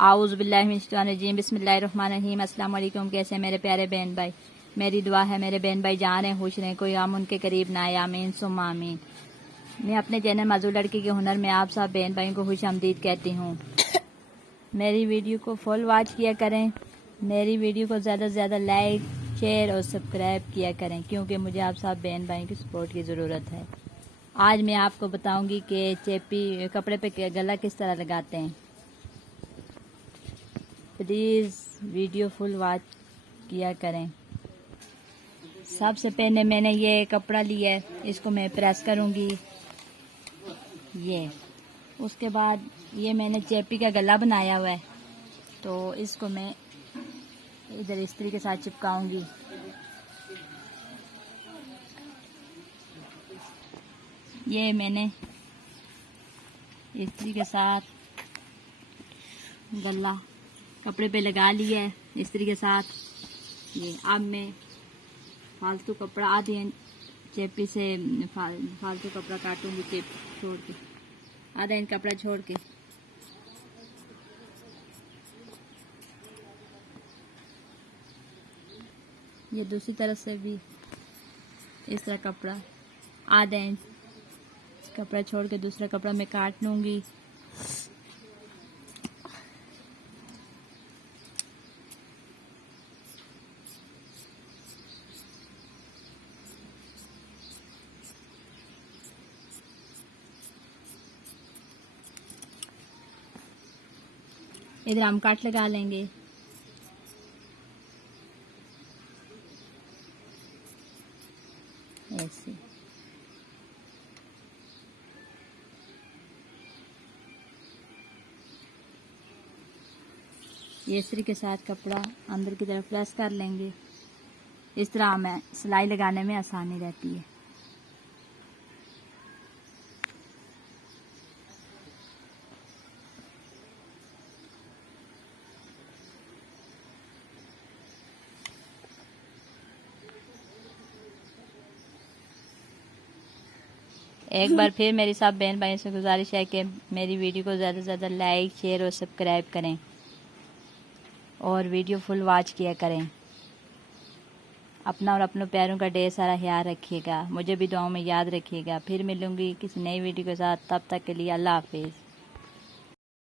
आऊज़ बिल्लाहि मिनश शैतानिर रजीम बिस्मिल्लाहिर रहमानिर रहीम। अस्सलाम वालेकुम। कैसे हैं मेरे प्यारे बहन भाई। मेरी दुआ है मेरे बहन भाई जान रहे खुश रहें, कोई गम उनके करीब ना आए। आमीन सुम्मा आमीन। मैं अपने चैनल माजूर लड़की के हुनर में आप सब बहन भाइयों को खुश आमदीद कहती हूँ। मेरी वीडियो को फुल वॉच किया करें, मेरी वीडियो को ज़्यादा से ज़्यादा लाइक शेयर और सब्सक्राइब किया करें, क्योंकि मुझे आप सब बहन भाई की सपोर्ट की ज़रूरत है। आज मैं आपको बताऊंगी कि चेपी कपड़े पे गला किस तरह लगाते हैं। प्लीज़ वीडियो फुल वॉच किया करें। सबसे पहले मैंने ये कपड़ा लिया है, इसको मैं प्रेस करूंगी ये। उसके बाद ये मैंने चेपी का गला बनाया हुआ है, तो इसको मैं इधर इस्त्री के साथ चिपकाऊंगी। ये मैंने इस्त्री के साथ गला कपड़े पे लगा लिया है इस्त्री के साथ। ये अब मैं फालतू कपड़ा आधे चेपी से फालतू कपड़ा काटूंगी, चेप छोड़ के आधा इंच कपड़ा छोड़ के। ये दूसरी तरफ से भी इस तरह कपड़ा आधा इंच कपड़ा छोड़ के दूसरा कपड़ा मैं काट लूंगी। इधर हम काट लगा लेंगे। ऐसे ये इस्त्री के साथ कपड़ा अंदर की तरफ प्रेस कर लेंगे। इस तरह हमें सिलाई लगाने में आसानी रहती है। एक बार फिर मेरी सब बहन भाइयों से गुजारिश है कि मेरी वीडियो को ज़्यादा से ज़्यादा लाइक शेयर और सब्सक्राइब करें और वीडियो फुल वॉच किया करें। अपना और अपनों प्यारों का ढेर सारा ख्याल रखिएगा। मुझे भी दुआओं में याद रखिएगा। फिर मिलूंगी किसी नई वीडियो के साथ। तब तक के लिए अल्लाह हाफिज़।